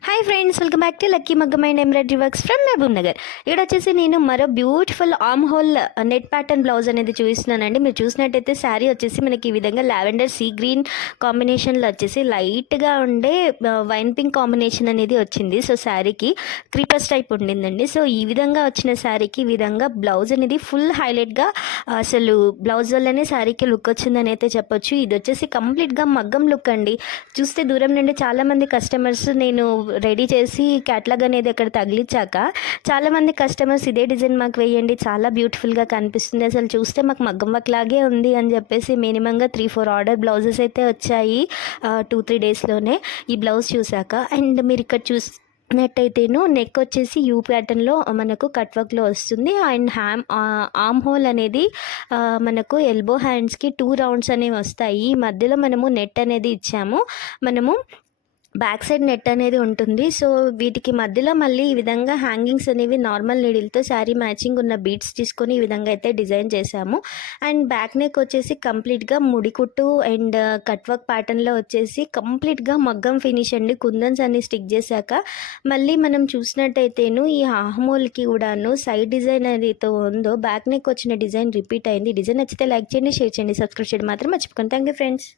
Hi friends, welcome back to lucky Maggam and embroidery works from Mahabubnagar. ఇక్కడ వచ్చేసి నేను మరో beautiful armhole net pattern blouse అనేది చూపిస్తున్నానండి. మీరు చూసినట్టయితే శారీ వచ్చేసి మనకి ఈ విధంగా లావెండర్ సీ గ్రీన్ కాంబినేషన్లో వచ్చేసి లైట్గా ఉండే వైన్ పింక్ కాంబినేషన్ అనేది వచ్చింది. సో శారీకి క్రీపర్స్ టైప్ ఉండిందండి. సో ఈ విధంగా వచ్చిన శారీకి ఈ విధంగా బ్లౌజ్ అనేది ఫుల్ హైలైట్గా అసలు బ్లౌజ్ వల్లనే శారీకి లుక్ వచ్చిందని అయితే చెప్పొచ్చు. ఇది వచ్చేసి కంప్లీట్గా మగ్గం లుక్ అండి. చూస్తే దూరం నుండి చాలామంది కస్టమర్స్ నేను రెడీ చేసి క్యాటలాగ్ అనేది అక్కడ తగిలించాక చాలామంది కస్టమర్స్ ఇదే డిజైన్ మాకు వేయండి, చాలా బ్యూటిఫుల్గా కనిపిస్తుంది, అసలు చూస్తే మాకు మగ్గం వర్క్ లాగే ఉంది అని చెప్పేసి మినిమంగా 3-4 ఆర్డర్ బ్లౌజెస్ అయితే వచ్చాయి 2-3 డేస్లోనే ఈ బ్లౌజ్ చూశాక. అండ్ మీరు ఇక్కడ చూసినట్టయితేను నెక్ వచ్చేసి యూ ప్యాటర్న్లో మనకు కట్ వర్క్లో వస్తుంది. అండ్ ఆర్మ్ హోల్ అనేది మనకు ఎల్బో హ్యాండ్స్కి 2 రౌండ్స్ అనేవి వస్తాయి. ఈ మధ్యలో మనము నెట్ అనేది ఇచ్చాము. మనము బ్యాక్ సైడ్ నెట్ అనేది ఉంటుంది. సో వీటికి మధ్యలో మళ్ళీ ఈ విధంగా హ్యాంగింగ్స్ అనేవి నార్మల్ నీడిల్తో శారీ మ్యాచింగ్ ఉన్న బీడ్స్ తీసుకొని ఈ విధంగా అయితే డిజైన్ చేశాము. అండ్ బ్యాక్ నెక్ వచ్చేసి కంప్లీట్గా ముడికుట్టు అండ్ కట్ వర్క్ ప్యాటర్న్లో వచ్చేసి కంప్లీట్గా మగ్గం ఫినిష్ అండి. కుందన్స్ అన్ని స్టిక్ చేశాక మళ్ళీ మనం చూసినట్టయితేను ఈ హాహమోల్కి కూడాను సైడ్ డిజైన్ ఏదైతే ఉందో బ్యాక్ నెక్ వచ్చిన డిజైన్ రిపీట్ అయింది. డిజైన్ నచ్చితే లైక్ చేయండి, షేర్ చేయండి, సబ్స్క్రైబ్ చేయడం మాత్రం మర్చిపోకండి. Thank you friends.